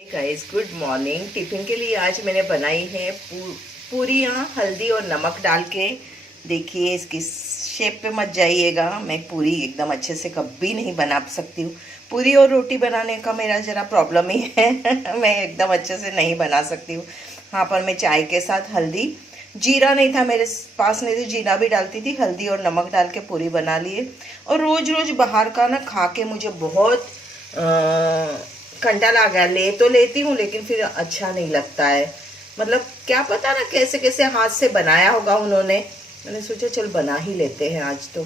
Guys, good morning. Tiffin के लिए आज मैंने बनाई है पूरियाँ हल्दी और नमक डाल के। देखिए, इसकी शेप पे मत जाइएगा, मैं पूरी एकदम अच्छे से कभी नहीं बना सकती हूँ। पूरी और रोटी बनाने का मेरा ज़रा प्रॉब्लम ही है मैं एकदम अच्छे से नहीं बना सकती हूँ। हाँ, पर मैं चाय के साथ हल्दी, जीरा नहीं था मेरे पास, नहीं तो जीरा भी डालती थी। हल्दी और नमक डाल के पूरी बना लिए। और रोज़ रोज़ बाहर का ना खा के मुझे बहुत कंटाला आ गया। ले तो लेती हूँ लेकिन फिर अच्छा नहीं लगता है। मतलब क्या पता ना कैसे कैसे हाथ से बनाया होगा उन्होंने। मैंने सोचा चल बना ही लेते हैं आज तो।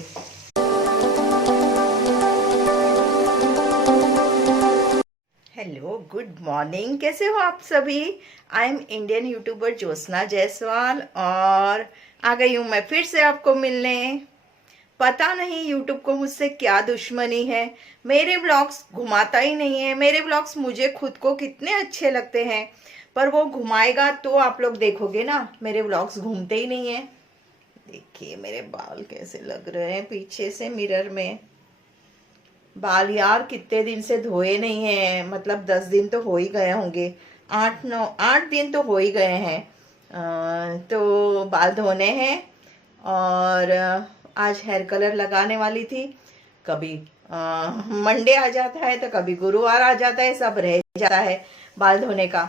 हेलो, गुड मॉर्निंग, कैसे हो आप सभी। I am Indian YouTuber Jyotsna Jaiswal और आ गई हूँ मैं फिर से आपको मिलने। पता नहीं यूट्यूब को मुझसे क्या दुश्मनी है, मेरे व्लॉग्स घुमाता ही नहीं है। मेरे व्लॉग्स मुझे खुद को कितने अच्छे लगते हैं, पर वो घुमाएगा तो आप लोग देखोगे ना। मेरे व्लॉग्स घूमते ही नहीं है। देखिए मेरे बाल कैसे लग रहे हैं पीछे से मिरर में। बाल यार कितने दिन से धोए नहीं है, मतलब 10 दिन तो हो ही गए होंगे। 8 दिन तो हो ही गए हैं। तो बाल धोने हैं। और आज हेयर कलर लगाने वाली थी। कभी मंडे आ जाता है तो कभी गुरुवार आ जाता है, सब रह जाता है बाल धोने का।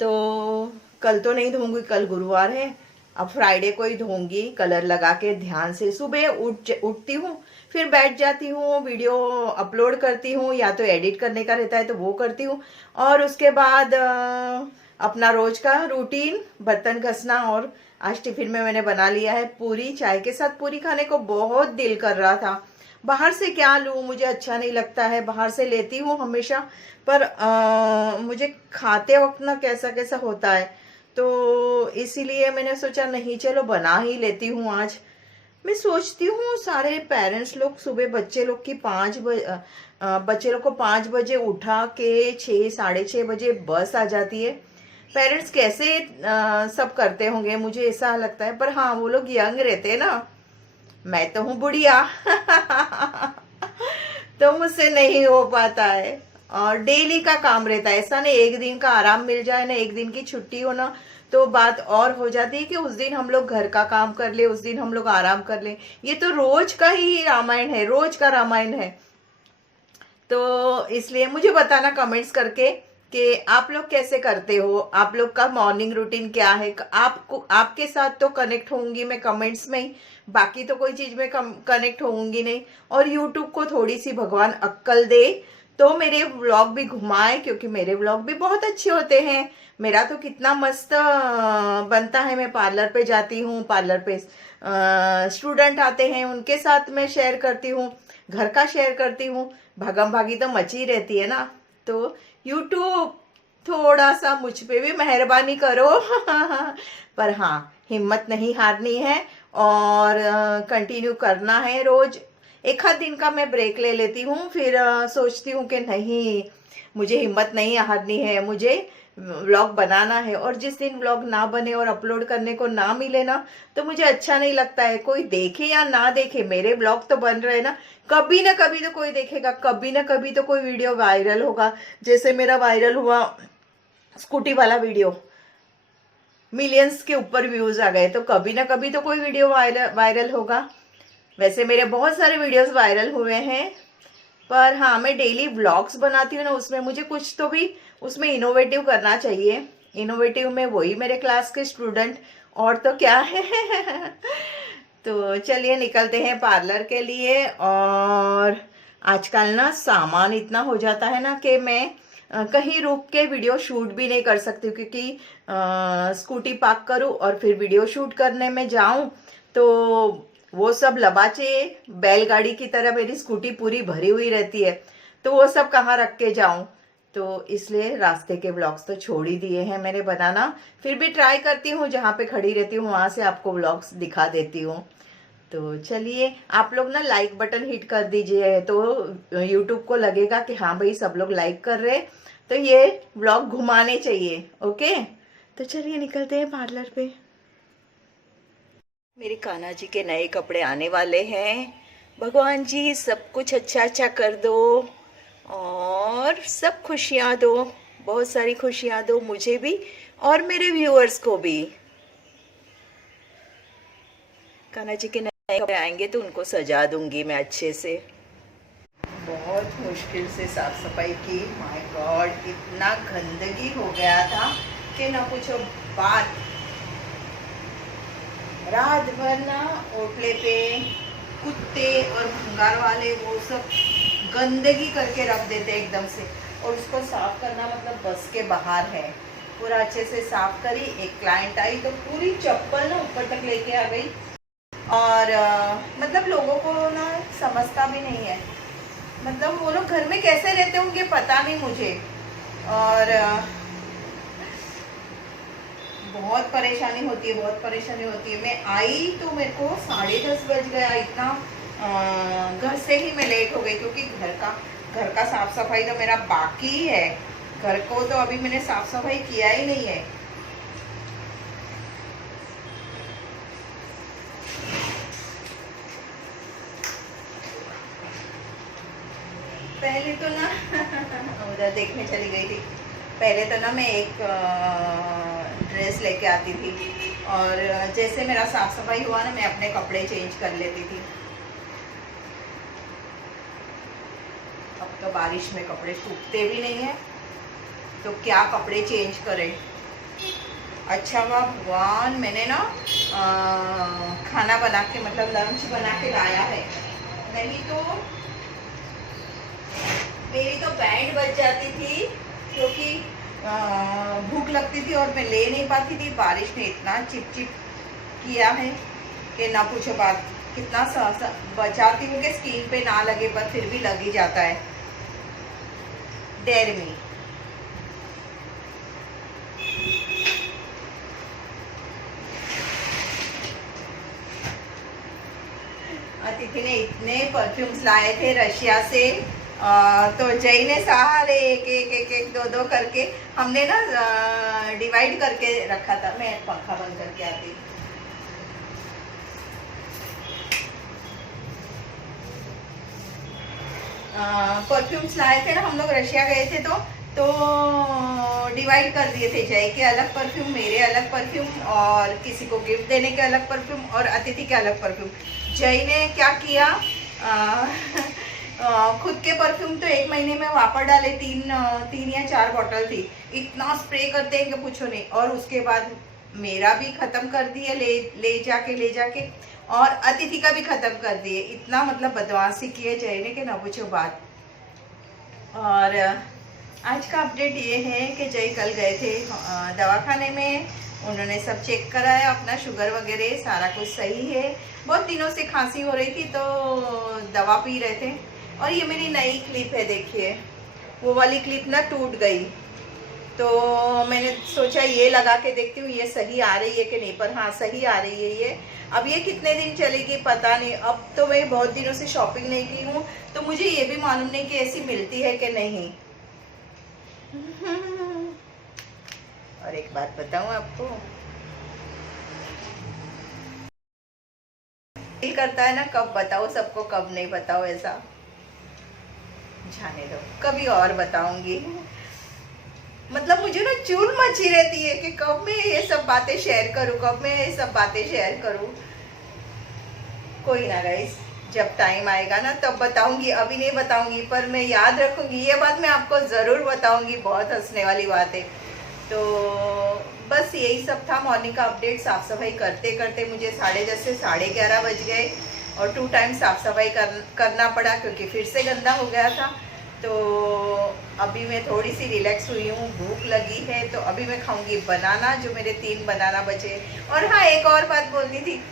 तो कल तो नहीं धोऊंगी, कल गुरुवार है। अब फ्राइडे को ही धोऊंगी कलर लगा के ध्यान से। सुबह उठती हूँ, फिर बैठ जाती हूँ, वीडियो अपलोड करती हूँ, या तो एडिट करने का रहता है तो वो करती हूँ। और उसके बाद अपना रोज का रूटीन, बर्तन घसना। और आज टिफिन में मैंने बना लिया है पूरी। चाय के साथ पूरी खाने को बहुत दिल कर रहा था। बाहर से क्या लूँ, मुझे अच्छा नहीं लगता है। बाहर से लेती हूँ हमेशा, पर मुझे खाते वक्त ना कैसा कैसा होता है, तो इसीलिए मैंने सोचा नहीं, चलो बना ही लेती हूँ आज। मैं सोचती हूँ सारे पेरेंट्स लोग सुबह बच्चे लोग की 5 बजे, बच्चे लोग को 5 बजे उठा के 6 साढ़े 6 बजे बस आ जाती है। पेरेंट्स कैसे सब करते होंगे, मुझे ऐसा लगता है। पर हाँ, वो लोग यंग रहते हैं ना, मैं तो हूँ बुढ़िया तो मुझसे नहीं हो पाता है। और डेली का काम रहता है, ऐसा नहीं एक दिन का आराम मिल जाए ना, एक दिन की छुट्टी हो ना, तो बात और हो जाती है कि उस दिन हम लोग घर का काम कर ले, उस दिन हम लोग आराम कर ले। ये तो रोज का ही रामायण है, रोज का रामायण है। तो इसलिए मुझे बताना कमेंट्स करके कि आप लोग कैसे करते हो, आप लोग का मॉर्निंग रूटीन क्या है। आपको आपके साथ तो कनेक्ट होंगी मैं कमेंट्स में ही, बाकी तो कोई चीज में कनेक्ट होंगी नहीं। और यूट्यूब को थोड़ी सी भगवान अक्कल दे तो मेरे व्लॉग भी घुमाए, क्योंकि मेरे व्लॉग भी बहुत अच्छे होते हैं। मेरा तो कितना मस्त बनता है। मैं पार्लर पे जाती हूँ, पार्लर पे स्टूडेंट आते हैं, उनके साथ मैं शेयर करती हूँ, घर का शेयर करती हूँ। भागम भागी तो मची रहती है ना। तो यूट्यूब थोड़ा सा मुझ पे भी मेहरबानी करो पर हाँ, हिम्मत नहीं हारनी है और कंटिन्यू करना है। रोज एक आध दिन का मैं ब्रेक ले लेती हूँ, फिर सोचती हूँ कि नहीं, मुझे हिम्मत नहीं हारनी है, मुझे व्लॉग बनाना है। और जिस दिन व्लॉग ना बने और अपलोड करने को ना मिले ना, तो मुझे अच्छा नहीं लगता है। कोई देखे या ना देखे, मेरे व्लॉग तो बन रहे ना, कभी ना कभी तो कोई देखेगा, कभी ना कभी तो कोई वीडियो वायरल होगा। जैसे मेरा वायरल हुआ स्कूटी वाला वीडियो, मिलियंस के ऊपर व्यूज आ गए, तो कभी ना कभी तो कोई वीडियो वायरल होगा। वैसे मेरे बहुत सारे वीडियोस वायरल हुए हैं, पर हाँ, मैं डेली व्लॉग्स बनाती हूँ ना, उसमें मुझे कुछ तो भी उसमें इनोवेटिव करना चाहिए। इनोवेटिव में वही मेरे क्लास के स्टूडेंट, और तो क्या है तो चलिए निकलते हैं पार्लर के लिए। और आजकल ना सामान इतना हो जाता है ना कि मैं कहीं रुक के वीडियो शूट भी नहीं कर सकती हूँ, क्योंकि स्कूटी पार्क करूँ और फिर वीडियो शूट करने में जाऊं तो वो सब लबाचे, बैलगाड़ी की तरह मेरी स्कूटी पूरी भरी हुई रहती है, तो वो सब कहाँ रख के जाऊं। तो इसलिए रास्ते के व्लॉग्स तो छोड़ ही दिए हैं मैंने बनाना। फिर भी ट्राई करती हूँ, जहाँ पे खड़ी रहती हूँ वहां से आपको व्लॉग्स दिखा देती हूँ। तो चलिए, आप लोग ना लाइक बटन हिट कर दीजिए, तो यूट्यूब को लगेगा कि हाँ भाई सब लोग लाइक कर रहे हैं, तो ये व्लॉग घुमाने चाहिए। ओके, तो चलिए निकलते हैं पार्लर पे। मेरे कान्हा जी के नए कपड़े आने वाले हैं। भगवान जी सब कुछ अच्छा अच्छा कर दो और सब खुशियां दो। बहुत सारी खुशियाँ दो मुझे भी और मेरे व्यूअर्स को भी। कान्हा जी के नए कपड़े आएंगे तो उनको सजा दूंगी मैं अच्छे से। बहुत मुश्किल से साफ सफाई की। माय गॉड, इतना गंदगी हो गया था कि ना पूछो बात। रात भर ना ओटले पे कुत्ते और भंगार वाले वो सब गंदगी करके रख देते एकदम से, और उसको साफ करना मतलब बस के बाहर है। पूरा अच्छे से साफ करी। एक क्लाइंट आई तो पूरी चप्पल ना ऊपर तक लेके आ गई, और मतलब लोगों को ना समझता भी नहीं है, मतलब वो लोग घर में कैसे रहते होंगे पता नहीं मुझे। और बहुत परेशानी होती है, बहुत परेशानी होती है। मैं आई तो मेरे को 10:30 बज गया। इतना घर से ही मैं लेट हो गई, क्योंकि घर का साफ सफाई तो मेरा बाकी ही है। घर को तो अभी मैंने साफ सफाई किया ही नहीं है। पहले तो ना उधर देखने चली गई थी। पहले तो ना मैं एक ड्रेस लेके आती थी, और जैसे मेरा साफ सफाई हुआ ना मैं अपने कपड़े चेंज कर लेती थी। अब तो बारिश में कपड़े सूखते भी नहीं है, तो क्या कपड़े चेंज करें। अच्छा हुआ भगवान मैंने ना खाना बना के मतलब लंच बना के लाया है, नहीं तो मेरी तो बैंड बज जाती थी, क्योंकि भूख लगती थी और मैं ले नहीं पाती थी। बारिश ने इतना चिपचिप किया है कि ना पूछो बात। कितना बचाती हूँ कि स्किन पे ना लगे, पर फिर भी लग ही जाता है। डेयर मी। अतिथि ने इतने परफ्यूम्स लाए थे रशिया से, तो जय ने सारे एक दो करके हमने ना डिवाइड करके रखा था। मैं पंखा बंद करके आती। परफ्यूम्स लाए थे ना हम लोग, रशिया गए थे तो डिवाइड कर दिए थे। जय के अलग परफ्यूम, मेरे अलग परफ्यूम, और किसी को गिफ्ट देने के अलग परफ्यूम, और अतिथि के अलग परफ्यूम। जय ने क्या किया, खुद के परफ्यूम तो 1 महीने में वापस डाले। 3 या 4 बॉटल थी। इतना स्प्रे करते हैं कि पूछो नहीं। और उसके बाद मेरा भी खत्म कर दिए ले जाके, और अतिथि का भी खत्म कर दिए। इतना मतलब बदमाशी किए जय ने कि ना पूछो बात। और आज का अपडेट ये है कि जय कल गए थे दवाखाने में। उन्होंने सब चेक कराया, अपना शुगर वगैरह सारा कुछ सही है। बहुत दिनों से खांसी हो रही थी तो दवा पी रहे थे। और ये मेरी नई क्लिप है, देखिए वो वाली क्लिप ना टूट गई, तो मैंने सोचा ये लगा के देखती हूँ ये सही आ रही है कि नहीं। पर हाँ सही आ रही है ये। अब ये कितने दिन चलेगी पता नहीं। अब तो मैं बहुत दिनों से शॉपिंग नहीं की हूँ, तो मुझे ये भी मालूम नहीं कि ऐसी मिलती है कि नहीं। और एक बात बताऊँ आपको, दिल करता है ना कब बताओ सबको, कब नहीं बताओ। ऐसा जाने दो, कभी और बताऊंगी। मतलब मुझे ना चूल मची रहती है कि कब मैं ये सब बातें शेयर करूं, कब मैं ये सब बातें शेयर करूं। कोई ना गाइस, जब टाइम आएगा ना तब बताऊंगी, अभी नहीं बताऊंगी। पर मैं याद रखूंगी, ये बात मैं आपको ज़रूर बताऊंगी। बहुत हंसने वाली बात है। तो बस यही सब था मॉर्निंग का अपडेट। साफ़ सफाई करते करते मुझे 10:30 से 11:30 बज गए, और 2 टाइम साफ़ सफाई करना पड़ा, क्योंकि फिर से गंदा हो गया था। तो अभी मैं थोड़ी सी रिलैक्स हुई हूँ। भूख लगी है तो अभी मैं खाऊंगी बनाना, जो मेरे 3 बनाना बचे। और हाँ, एक और बात बोलनी थी।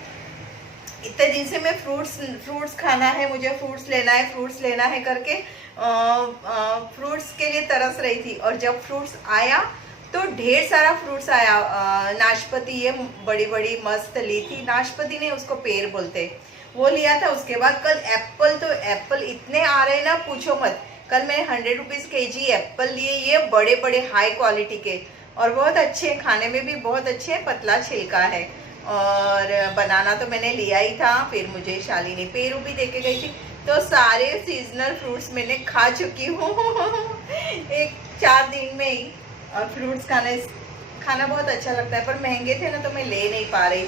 इतने दिन से मैं फ्रूट्स खाना है, मुझे फ्रूट्स लेना है करके फ्रूट्स के लिए तरस रही थी। और जब फ्रूट्स आया तो ढेर सारा फ्रूट्स आया। नाशपाती ये बड़ी बड़ी मस्त ली थी। नाशपाती ने उसको पेड़ बोलते, वो लिया था। उसके बाद कल एप्पल, तो एप्पल इतने आ रहे हैं ना पूछो मत। कल मैंने 100 रुपीज़ kg एप्पल लिए, ये बड़े बड़े हाई क्वालिटी के, और बहुत अच्छे हैं, खाने में भी बहुत अच्छे हैं, पतला छिलका है। और बनाना तो मैंने लिया ही था। फिर मुझे शालिनी पेरू भी देके गई थी। तो सारे सीजनल फ्रूट्स मैंने खा चुकी हूँ एक 4 दिन में ही। और फ्रूट्स खाना बहुत अच्छा लगता है, पर महंगे थे ना तो मैं ले नहीं पा रही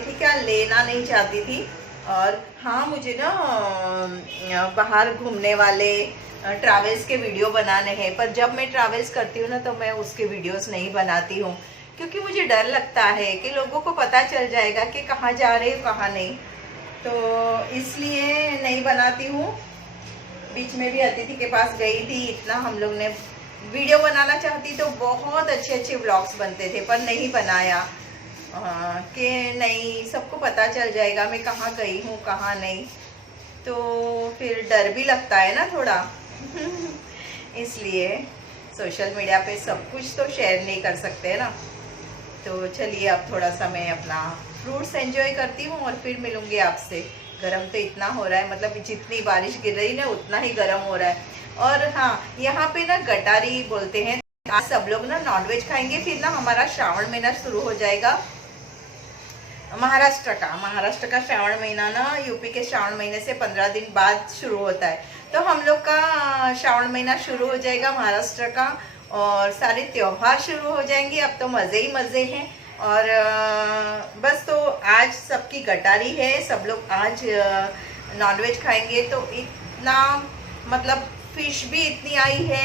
थी, क्या लेना नहीं चाहती थी। और हाँ, मुझे ना बाहर घूमने वाले ट्रैवल्स के वीडियो बनाने हैं, पर जब मैं ट्रैवल्स करती हूँ ना तो मैं उसके वीडियोस नहीं बनाती हूँ, क्योंकि मुझे डर लगता है कि लोगों को पता चल जाएगा कि कहाँ जा रहे हो कहाँ नहीं, तो इसलिए नहीं बनाती हूँ। बीच में भी अतिथि के पास गई थी, इतना हम लोग ने वीडियो बनाना चाहती तो बहुत अच्छे अच्छे व्लॉग्स बनते थे, पर नहीं बनाया कि नहीं सबको पता चल जाएगा मैं कहाँ गई हूँ कहाँ नहीं, तो फिर डर भी लगता है ना थोड़ा इसलिए सोशल मीडिया पे सब कुछ तो शेयर नहीं कर सकते ना। तो चलिए अब थोड़ा सा मैं अपना फ्रूट्स एंजॉय करती हूँ और फिर मिलूंगी आपसे। गरम तो इतना हो रहा है, मतलब जितनी बारिश गिर रही ना उतना ही गरम हो रहा है। और हाँ, यहाँ पे ना गटारी बोलते हैं। आज सब लोग ना नॉनवेज खाएंगे, फिर ना हमारा श्रावण महीना शुरू हो जाएगा। महाराष्ट्र का श्रावण महीना ना यूपी के श्रावण महीने से 15 दिन बाद शुरू होता है, तो हम लोग का श्रावण महीना शुरू हो जाएगा महाराष्ट्र का, और सारे त्योहार शुरू हो जाएंगे। अब तो मज़े ही मज़े हैं। और बस तो आज सबकी गटारी है, सब लोग आज नॉनवेज खाएंगे, तो इतना मतलब फिश भी इतनी आई है,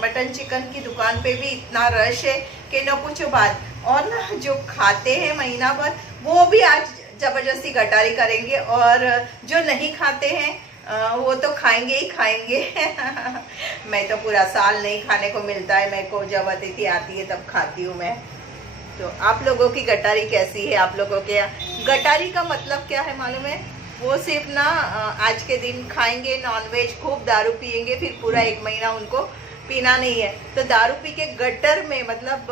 मटन चिकन की दुकान पे भी इतना रश है कि न पूछो बात। और ना जो खाते हैं महीना भर वो भी आज जबरदस्ती गटारी करेंगे, और जो नहीं खाते हैं वो तो खाएंगे ही खाएंगे मैं तो पूरा साल नहीं खाने को मिलता है, मेरे को जब अतिथि आती है तब खाती हूँ मैं। तो आप लोगों की गटारी कैसी है? आप लोगों के गटारी का मतलब क्या है मालूम है? वो सिर्फ ना आज के दिन खाएंगे नॉनवेज, खूब दारू पियेंगे, फिर पूरा 1 महीना उनको पीना नहीं है, तो दारू पी के गटर में मतलब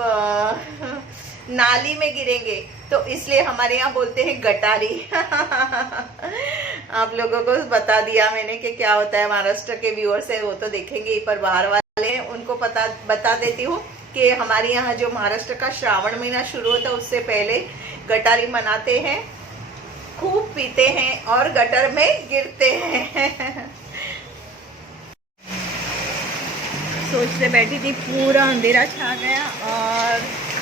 नाली में गिरेंगे, तो इसलिए हमारे यहाँ बोलते हैं गटारी आप लोगों को बता दिया मैंने कि क्या होता है। महाराष्ट्र के व्यूअर्स है वो तो देखेंगे ही, पर बाहर वाले हैं उनको बता देती हूँ कि हमारे यहाँ जो महाराष्ट्र का श्रावण महीना शुरू होता है उससे पहले गटारी मनाते हैं, खूब पीते हैं और गटर में गिरते हैं सोचते बैठी थी, पूरा अंधेरा छा गया और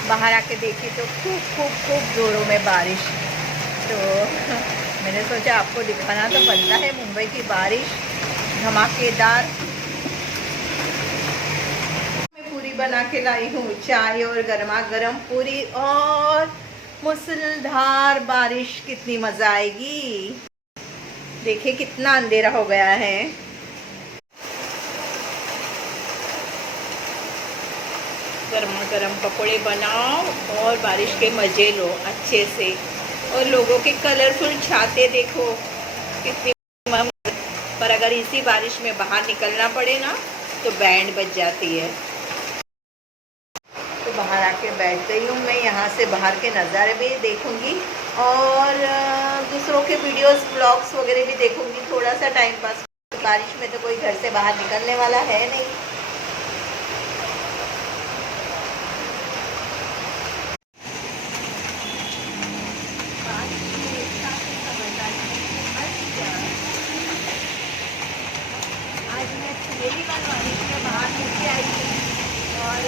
बाहर आके देखी तो खूब जोरों में बारिश। तो मैंने सोचा आपको दिखाना तो बनता है, मुंबई की बारिश धमाकेदार। मैं पूरी बना के लाई हूँ, चाय और गर्मा गर्म पूरी, और मूसलाधार बारिश, कितनी मजा आएगी। देखिए कितना अंधेरा हो गया है। गर्मा गर्म पकोड़े बनाओ और बारिश के मजे लो अच्छे से, और लोगों के कलरफुल छाते देखो कितनी। पर अगर इसी बारिश में बाहर निकलना पड़े ना तो बैंड बज जाती है। तो बाहर आके बैठ गई हूँ मैं, यहाँ से बाहर के नज़ारे भी देखूंगी और दूसरों के वीडियोस ब्लॉग्स वगैरह भी देखूंगी, थोड़ा सा टाइम पास। बारिश में तो कोई घर से बाहर निकलने वाला है नहीं। पहली बार बारिश में बाहर घूमने आई थी और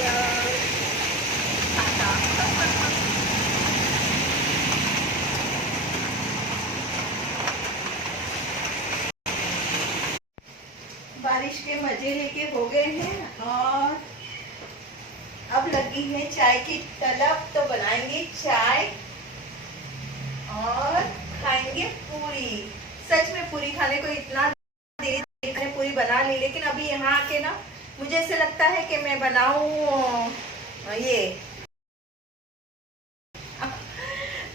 बारिश के मजे लेके हो गए हैं, और अब लगी है चाय की तलब, तो बनाएंगे चाय और खाएंगे पूरी। सच में पूरी खाने को इतना मैंने पूरी बना ली, लेकिन अभी यहाँ आके ना मुझे ऐसे लगता है कि मैं बनाऊं ये।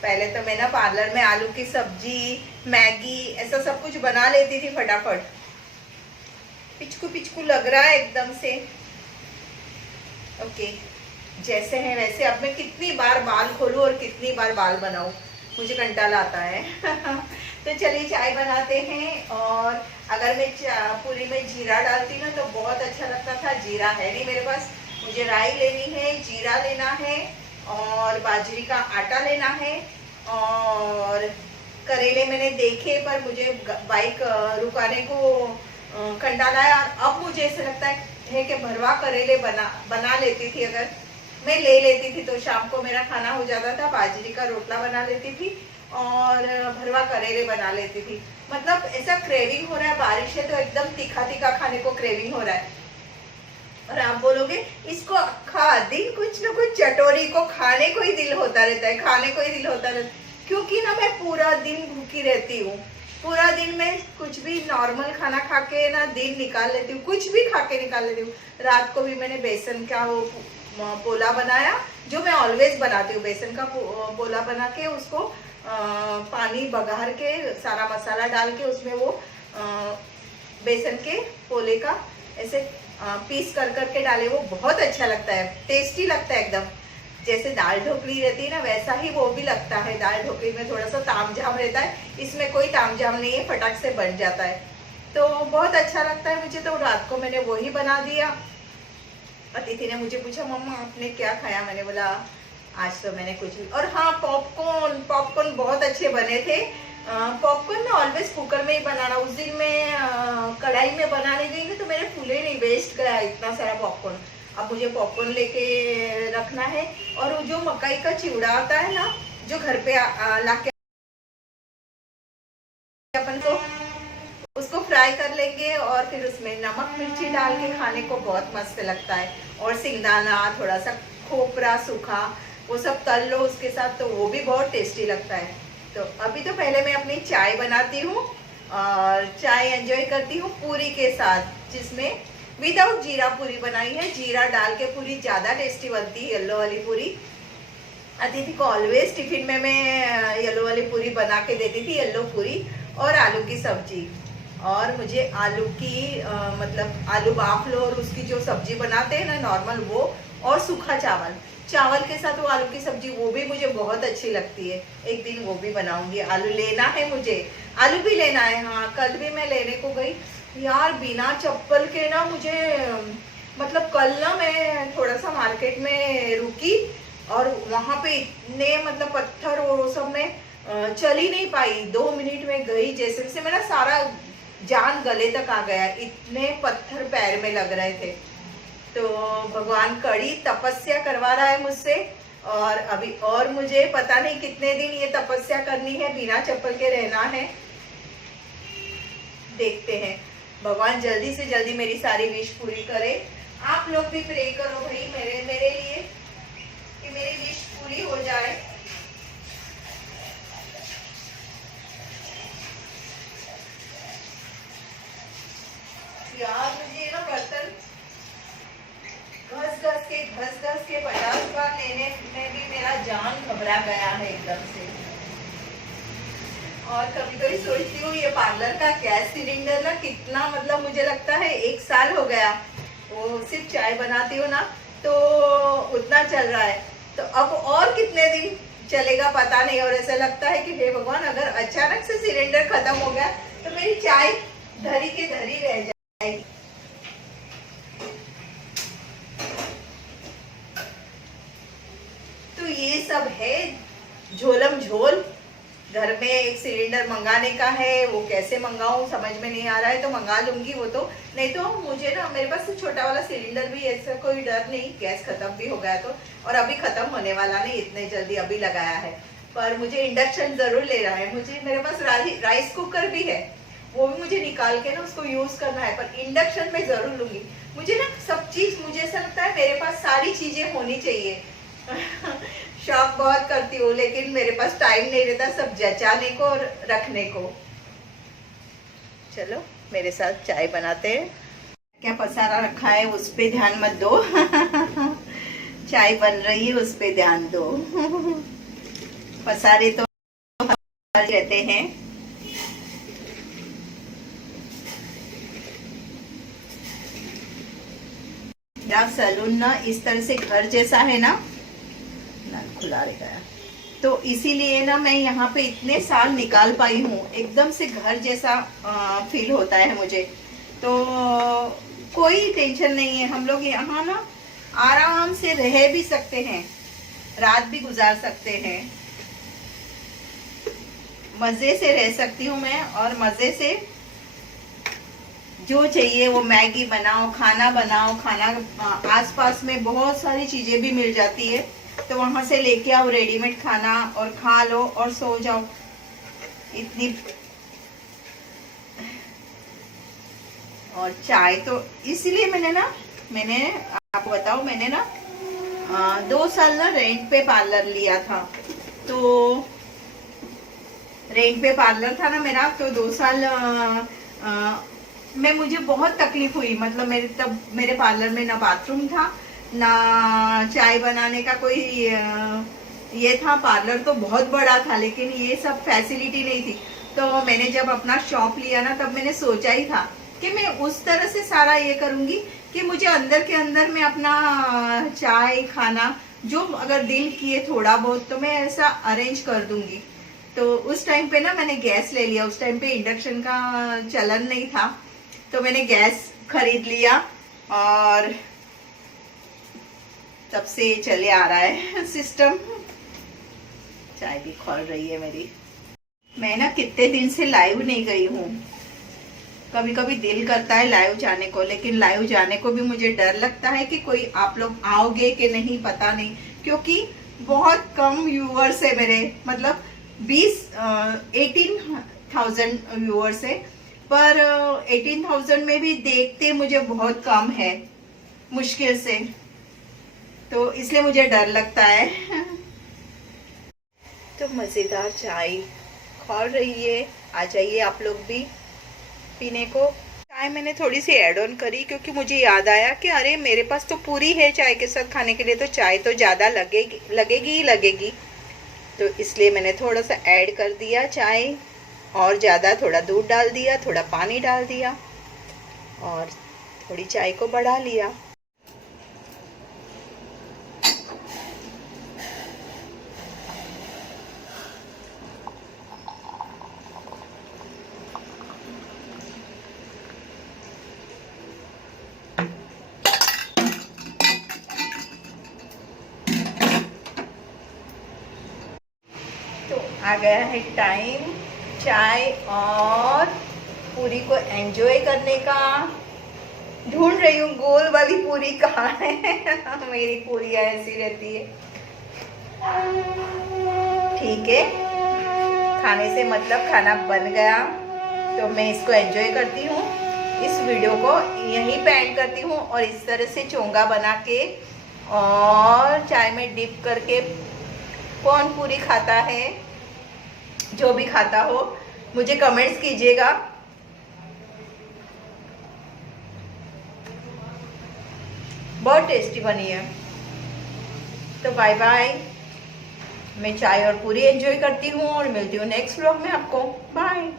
पहले तो मैं ना पार्लर में आलू की सब्जी, मैगी ऐसा सब कुछ बना लेती थी फटाफट। पिचकू लग रहा है एकदम से। ओके, जैसे है वैसे। अब मैं कितनी बार बाल खोलूं और कितनी बार बाल बनाऊं, मुझे कंटाला आता है तो चलिए चाय बनाते हैं। और अगर मैं पूरी में जीरा डालती ना तो बहुत अच्छा लगता था। जीरा है नहीं मेरे पास, मुझे राई लेनी है, जीरा लेना है और बाजरी का आटा लेना है। और करेले मैंने देखे पर मुझे बाइक रुकाने को कंटाला है। अब मुझे ऐसा लगता है है कि भरवा करेले बना लेती थी। अगर मैं ले लेती थी तो शाम को मेरा खाना हो जाता था, बाजरी का रोटला बना लेती थी और भरवा करेले बना लेती थी। मतलब ऐसा क्रेविंग हो रहा है, बारिश है तो एकदम तीखा तीखा खाने को क्रेविंग हो रहा है। और आप बोलोगे इसको अक्खा दिन कुछ ना कुछ चटोरी को खाने को ही दिल होता रहता है, खाने को ही दिल होता रहता है। क्योंकि ना मैं पूरा दिन भूखी रहती हूँ, पूरा दिन में कुछ भी नॉर्मल खाना खा के ना दिन निकाल लेती हूँ, कुछ भी खा के निकाल लेती हूँ। रात को भी मैंने बेसन का वो पोला बनाया, जो मैं ऑलवेज बनाती हूँ। बेसन का पोला बना के उसको पानी बघार के सारा मसाला डाल के उसमें वो बेसन के पोले का ऐसे पीस कर करके डाले, वो बहुत अच्छा लगता है, टेस्टी लगता है एकदम। जैसे दाल ढोकली रहती है ना, वैसा ही वो भी लगता है। दाल ढोकली में थोड़ा सा तामझाम रहता है, इसमें कोई तामझाम नहीं है, फटाक से बन जाता है, तो बहुत अच्छा लगता है मुझे। तो रात को मैंने वही बना दिया। अतिथि ने मुझे पूछा मम्मा आपने क्या खाया, मैंने बोला आज तो मैंने कुछ भी। और हाँ, पॉपकॉर्न बहुत अच्छे बने थे। पॉपकॉर्न ना ऑलवेज कुकर में ही बनाना। उस दिन मैं कढ़ाई में बनाने गई तो मेरे फूले नहीं, वेस्ट गया इतना सारा पॉपकॉर्न। अब मुझे पॉपकॉर्न लेके रखना है। और वो जो मकई का चिवड़ा आता है ना, जो घर पे लाके अपन को उसको फ्राई कर लेंगे और फिर उसमें नमक मिर्ची डाल के खाने को बहुत मस्त लगता है। और सिंगदाना, थोड़ा सा खोपरा सूखा, वो सब तल लो उसके साथ, तो वो भी बहुत टेस्टी लगता है। तो अभी तो पहले मैं अपनी चाय बनाती हूँ और चाय एंजॉय करती हूँ पूरी के साथ, जिसमें विदाउट जीरा पूरी बनाई है। जीरा डाल के पूरी ज़्यादा टेस्टी बनती है, येलो वाली पूरी। अतिथि को ऑलवेज टिफिन में मैं येलो वाली पूरी बना के देती थी, येलो पूरी और आलू की सब्जी। और मुझे आलू की मतलब आलू बाफ लो और उसकी जो सब्जी बनाते हैं ना नॉर्मल, वो और सूखा चावल के साथ वो आलू की सब्जी, वो भी मुझे बहुत अच्छी लगती है। एक दिन वो भी बनाऊंगी। आलू लेना है मुझे, आलू भी लेना है। हाँ, कल भी मैं लेने को गई यार, बिना चप्पल के ना मुझे, मतलब कल ना मैं थोड़ा सा मार्केट में रुकी और वहाँ पे इतने मतलब पत्थर और वो सब में चल ही नहीं पाई। 2 मिनट में गई, जैसे जैसे मेरा सारा जान गले तक आ गया, इतने पत्थर पैर में लग रहे थे। तो भगवान कड़ी तपस्या करवा रहा है मुझसे। और अभी और मुझे पता नहीं कितने दिन ये तपस्या करनी है, बिना चप्पल के रहना है। देखते हैं, भगवान जल्दी से जल्दी मेरी सारी विश पूरी करे। आप लोग भी प्रे करो भाई मेरे लिए कि मेरी विश पूरी हो जाए। यार मुझे ना बर्तन घस के 50 बार लेने में भी मेरा जान घबरा गया है एकदम से। और कभी कभी सोचती हूँ ये पार्लर का गैस सिलेंडर ना कितना, मतलब मुझे लगता है 1 साल हो गया, वो सिर्फ चाय बनाती हूँ ना तो उतना चल रहा है। तो अब और कितने दिन चलेगा पता नहीं। और ऐसा लगता है कि हे भगवान, अगर अचानक से सिलेंडर खत्म हो गया तो मेरी चाय धरी के धरी रह जाएगी। तो ये सब है झोलम झोल। घर में एक सिलेंडर मंगाने का है, वो कैसे मंगाऊं समझ में नहीं आ रहा है, तो मंगा लूंगी वो तो। नहीं तो मुझे ना, मेरे पास छोटा वाला सिलेंडर भी, ऐसा कोई डर नहीं, गैस खत्म भी हो गया तो। और अभी खत्म होने वाला नहीं इतने जल्दी, अभी लगाया है। पर मुझे इंडक्शन जरूर ले रहा है। मुझे, मेरे पास राइस कुकर भी है, वो भी मुझे निकाल के ना उसको यूज करना है, पर इंडक्शन में जरूर लूंगी। मुझे ना सब चीज, मुझे ऐसा लगता है मेरे पास सारी चीजें होनी चाहिए। शौक बहुत करती हूँ, लेकिन मेरे पास टाइम नहीं रहता सब जचाने को और रखने को। चलो मेरे साथ चाय बनाते हैं। क्या पसारा रखा है उस पे ध्यान मत दो। चाय बन रही है उस पे ध्यान दो। पसारे तो रहते हैं। मेरा सैलून ना इस तरह से घर जैसा है ना, खुला रह गया, तो इसीलिए ना मैं यहाँ पे इतने साल निकाल पाई हूँ। एकदम से घर जैसा फील होता है मुझे। तो कोई टेंशन नहीं है, हम लोग यहाँ ना आराम से रह भी सकते हैं, रात भी गुजार सकते हैं, मजे से रह सकती हूँ मैं और मजे से जो चाहिए वो मैगी बनाओ, खाना बनाओ, खाना आसपास में बहुत सारी चीजें भी मिल जाती है, तो वहां से लेके आओ रेडीमेड खाना और खा लो और सो जाओ। इतनी और चाय तो इसीलिए मैंने आपको बताऊं, मैंने ना 2 साल ना रेंट पे पार्लर लिया था। तो रेंट पे पार्लर था ना मेरा, तो 2 साल में मुझे बहुत तकलीफ हुई। मतलब मेरे पार्लर में ना बाथरूम था, ना चाय बनाने का कोई ये था। पार्लर तो बहुत बड़ा था लेकिन ये सब फैसिलिटी नहीं थी। तो मैंने जब अपना शॉप लिया ना, तब मैंने सोचा ही था कि मैं उस तरह से सारा ये करूंगी कि मुझे अंदर के अंदर में अपना चाय खाना जो अगर दिल किए थोड़ा बहुत तो मैं ऐसा अरेंज कर दूंगी। तो उस टाइम पे ना मैंने गैस ले लिया। उस टाइम पे इंडक्शन का चलन नहीं था, तो मैंने गैस खरीद लिया और तब से चले आ रहा है सिस्टम। चाय भी खोल रही है मेरी। मैं ना कितने दिन से लाइव नहीं गई हूँ। कभी कभी दिल करता है लाइव जाने को, लेकिन लाइव जाने को भी मुझे डर लगता है कि कोई आप लोग आओगे कि नहीं, पता नहीं, क्योंकि बहुत कम व्यूअर्स है मेरे। मतलब 18,000 व्यूअर्स है, पर 18,000 में भी देखते मुझे बहुत कम है, मुश्किल से। तो इसलिए मुझे डर लगता है। तो मज़ेदार चाय खोल रही है, आ जाइए आप लोग भी पीने को। चाय मैंने थोड़ी सी ऐड ऑन करी क्योंकि मुझे याद आया कि अरे मेरे पास तो पूरी है चाय के साथ खाने के लिए, तो चाय तो ज़्यादा लगेगी। तो इसलिए मैंने थोड़ा सा ऐड कर दिया चाय, और ज़्यादा थोड़ा दूध डाल दिया, थोड़ा पानी डाल दिया और थोड़ी चाय को बढ़ा लिया। आ गया है टाइम चाय और पूरी को एंजॉय करने का। ढूंढ रही हूँ गोल वाली पूरी कहाँ है। मेरी पूरियाँ ऐसी रहती है। ठीक है, खाने से मतलब खाना बन गया, तो मैं इसको एंजॉय करती हूँ। इस वीडियो को यहीं पे एंड करती हूँ। और इस तरह से चोंगा बना के और चाय में डिप करके कौन पूरी खाता है, जो भी खाता हो मुझे कमेंट्स कीजिएगा। बहुत टेस्टी बनी है। तो बाय बाय, मैं चाय और पूरी एंजॉय करती हूँ और मिलती हूँ नेक्स्ट व्लॉग में आपको। बाय।